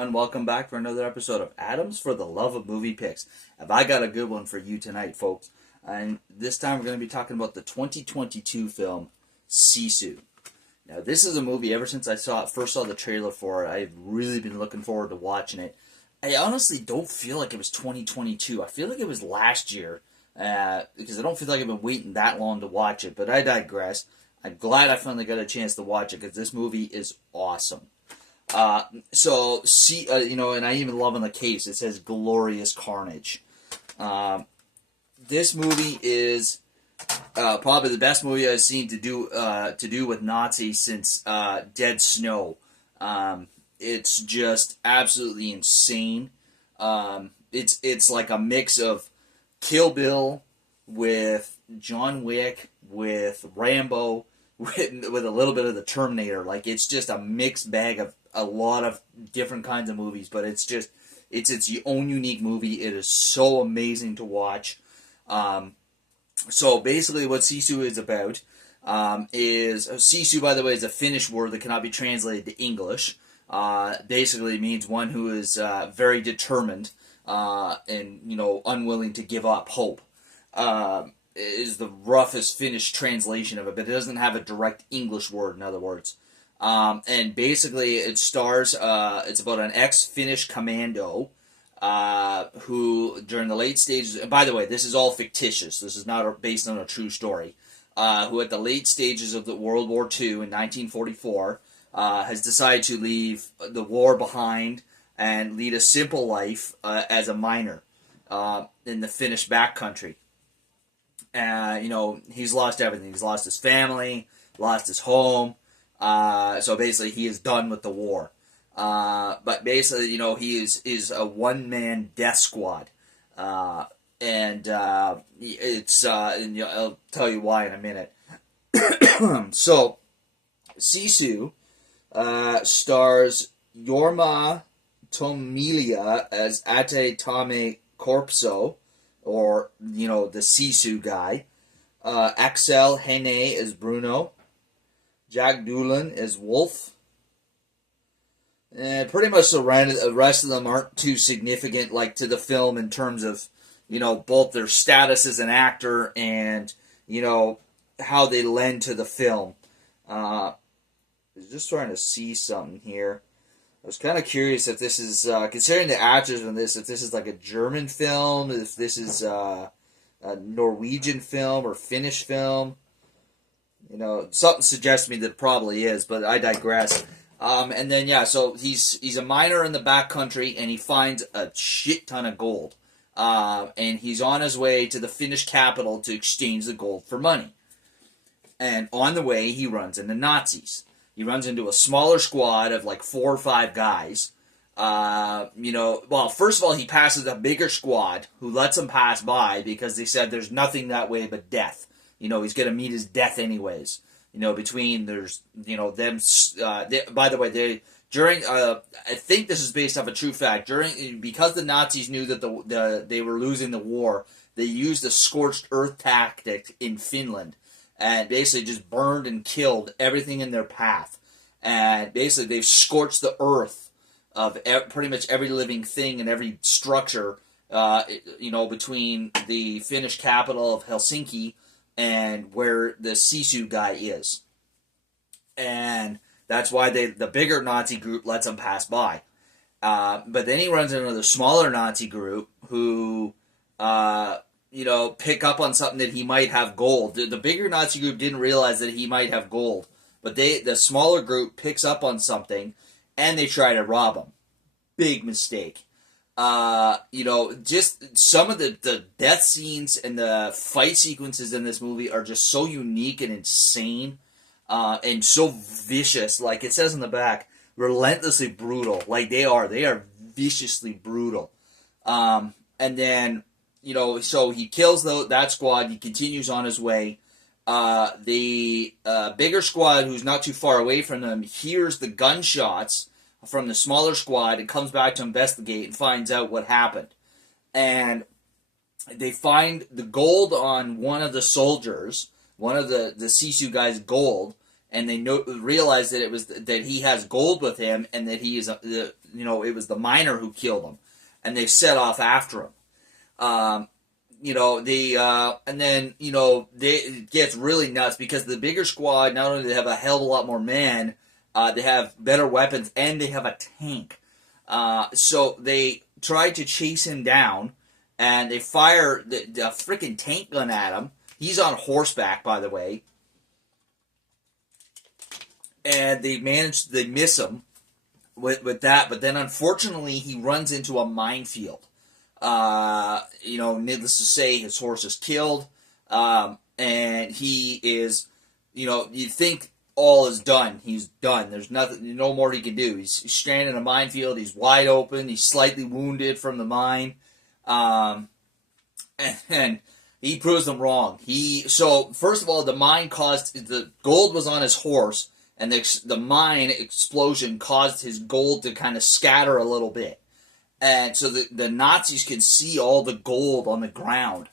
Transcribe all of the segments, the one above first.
everyone. Welcome back for another episode of Adams for the Love of Movie Picks. Have I got a good one for you tonight, folks? And this time we're going to be talking about the 2022 film Sisu. Now, this is a movie, ever since I first saw the trailer for it, I've really been looking forward to watching it. I honestly don't feel like it was 2022. I feel like it was last year, because I don't feel like I've been waiting that long to watch it, but I digress. I'm glad I finally got a chance to watch it, because this movie is awesome. And I even love on the case, it says Glorious Carnage. This movie is probably the best movie I've seen to do with Nazis since Dead Snow. It's just absolutely insane. It's like a mix of Kill Bill with John Wick with Rambo with a little bit of the Terminator. Like, it's just a mixed bag of a lot of different kinds of movies, but it's its own unique movie. It is so amazing to watch. So basically what Sisu is about is Sisu, by the way, is a Finnish word that cannot be translated to English. Basically means one who is very determined and unwilling to give up hope. Is the roughest Finnish translation of it, but it doesn't have a direct English word, in other words. And basically it stars, it's about an ex-Finnish commando who, during the late stages, and by the way, this is all fictitious, this is not based on a true story, who at the late stages of the World War II in 1944 has decided to leave the war behind and lead a simple life as a miner in the Finnish backcountry. He's lost everything. He's lost his family, lost his home. So basically, he is done with the war. But basically, he is a one-man death squad. And I'll tell you why in a minute. So, Sisu stars Jorma Tomilia as Ate Tame Corpso, or, the Sisu guy. Axel Hene as Bruno. Jack Doolan as Wolf. And pretty much the rest of them aren't too significant, like, to the film in terms of, both their status as an actor and, how they lend to the film. I was just trying to see something here. I was kind of curious if this is, considering the actors in this, if this is like a German film, if this is a Norwegian film or Finnish film. Something suggests to me that it probably is, but I digress. And then, so he's a miner in the backcountry, and he finds a shit ton of gold. And he's on his way to the Finnish capital to exchange the gold for money. And on the way, he runs into Nazis. He runs into a smaller squad of like 4 or 5 guys. First of all, he passes a bigger squad who lets him pass by because they said there's nothing that way but death. He's going to meet his death anyways. Between there's, them. By the way, I think this is based off a true fact. Because the Nazis knew that they were losing the war, they used the scorched earth tactic in Finland, and basically just burned and killed everything in their path. And basically, they've scorched the earth of pretty much every living thing and every structure. Between the Finnish capital of Helsinki and where the Sisu guy is. And that's why the bigger Nazi group lets him pass by. But then he runs into the smaller Nazi group who, pick up on something that he might have gold. The bigger Nazi group didn't realize that he might have gold. But the smaller group picks up on something, and they try to rob him. Big mistake. Just some of the death scenes and the fight sequences in this movie are just so unique and insane, and so vicious. Like it says in the back, relentlessly brutal. Like they are viciously brutal. And then, so he kills that squad. He continues on his way. The bigger squad, who's not too far away from them, hears the gunshots from the smaller squad and comes back to investigate and finds out what happened. And they find the gold on one of the soldiers, one of the Sisu guy's gold, and they realize that it was that he has gold with him, and that he is it was the miner who killed him, and they set off after him. And then it gets really nuts because the bigger squad, not only do they have a hell of a lot more men, they have better weapons, and they have a tank. So they try to chase him down, and they fire the freaking tank gun at him. He's on horseback, by the way. And they miss him with that, but then unfortunately he runs into a minefield. Needless to say, his horse is killed, and he is, you think all is done. He's done. There's no more he can do. He's stranded in a minefield. He's wide open. He's slightly wounded from the mine, and he proves them wrong. So first of all, the mine caused, the gold was on his horse, and the mine explosion caused his gold to kind of scatter a little bit. And so the Nazis can see all the gold on the ground,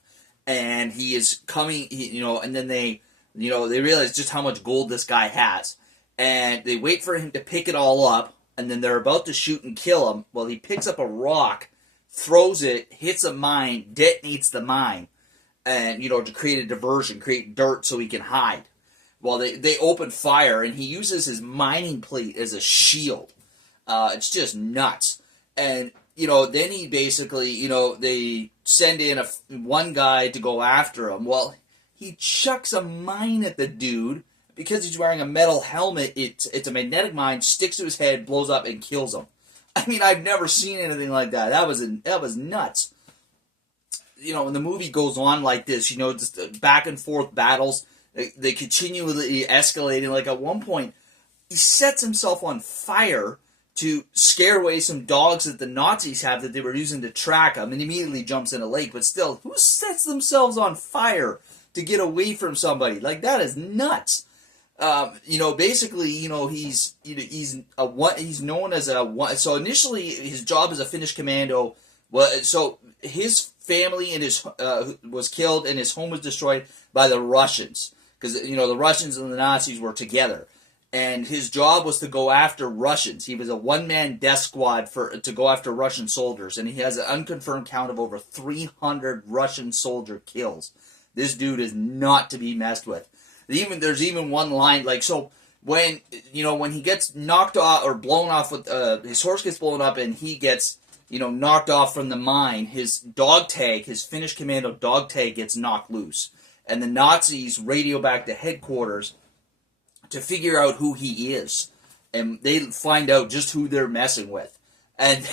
and he is coming, and then they realize just how much gold this guy has, and they wait for him to pick it all up, and then they're about to shoot and kill him. Well, he picks up a rock, throws it, hits a mine, detonates the mine, and to create a diversion, create dirt so he can hide. Well, they open fire, and he uses his mining plate as a shield. It's just nuts. And then he basically, they send in one guy to go after him. Well, he chucks a mine at the dude because he's wearing a metal helmet. It's a magnetic mine, sticks to his head, blows up, and kills him. I mean, I've never seen anything like that. That was nuts. When the movie goes on like this, just back and forth battles, they continually escalating. Like at one point, he sets himself on fire to scare away some dogs that the Nazis have that they were using to track him, and immediately jumps in a lake. But still, who sets themselves on fire to get away from somebody? Like, that is nuts. Basically, he's known as so initially his job as a Finnish commando so his family and his was killed, and his home was destroyed by the Russians, because the Russians and the Nazis were together. And his job was to go after Russians. He was a one-man death squad to go after Russian soldiers, and he has an unconfirmed count of over 300 Russian soldier kills. This dude is not to be messed with. There's even one line, like, so when he gets knocked off or blown off with his horse gets blown up, and he gets knocked off from the mine, his dog tag, his Finnish commando dog tag, gets knocked loose, and the Nazis radio back to headquarters to figure out who he is, and they find out just who they're messing with. And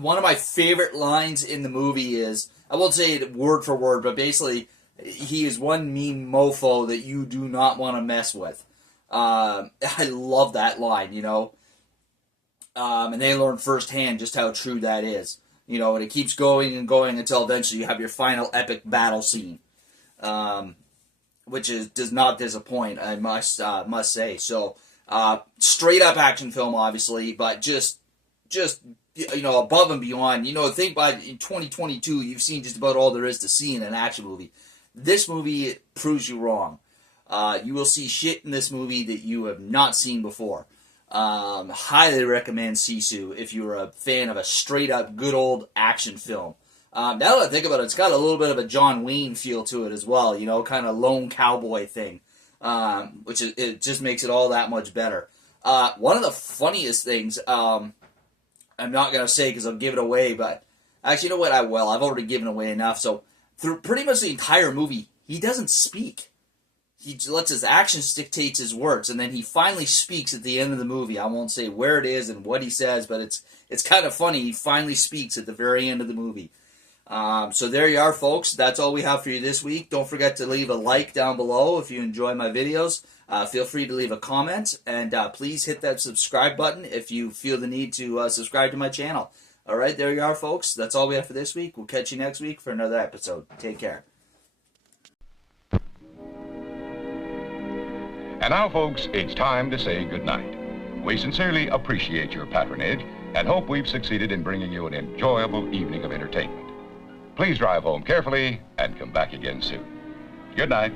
one of my favorite lines in the movie is, I won't say it word for word, but basically, he is one mean mofo that you do not want to mess with. I love that line, and they learn firsthand just how true that is. And it keeps going and going until eventually you have your final epic battle scene. Which does not disappoint, I must say. So, straight up action film, obviously, but just above and beyond. Think by in 2022, you've seen just about all there is to see in an action movie. This movie proves you wrong. You will see shit in this movie that you have not seen before. Highly recommend Sisu if you're a fan of a straight up good old action film. Now that I think about it, it's got a little bit of a John Wayne feel to it as well, kind of lone cowboy thing, it just makes it all that much better. One of the funniest things, I'm not going to say because I'll give it away, but actually, you know what, I will. I've already given away enough. So through pretty much the entire movie, he doesn't speak. He lets his actions dictate his words, and then he finally speaks at the end of the movie. I won't say where it is and what he says, but it's kind of funny. He finally speaks at the very end of the movie. So there you are, folks. That's all we have for you this week. Don't forget to leave a like down below if you enjoy my videos. Feel free to leave a comment, and please hit that subscribe button if you feel the need to subscribe to my channel. All right, there you are, folks. That's all we have for this week. We'll catch you next week for another episode. Take care. And now, folks, it's time to say goodnight. We sincerely appreciate your patronage and hope we've succeeded in bringing you an enjoyable evening of entertainment. Please drive home carefully and come back again soon. Good night.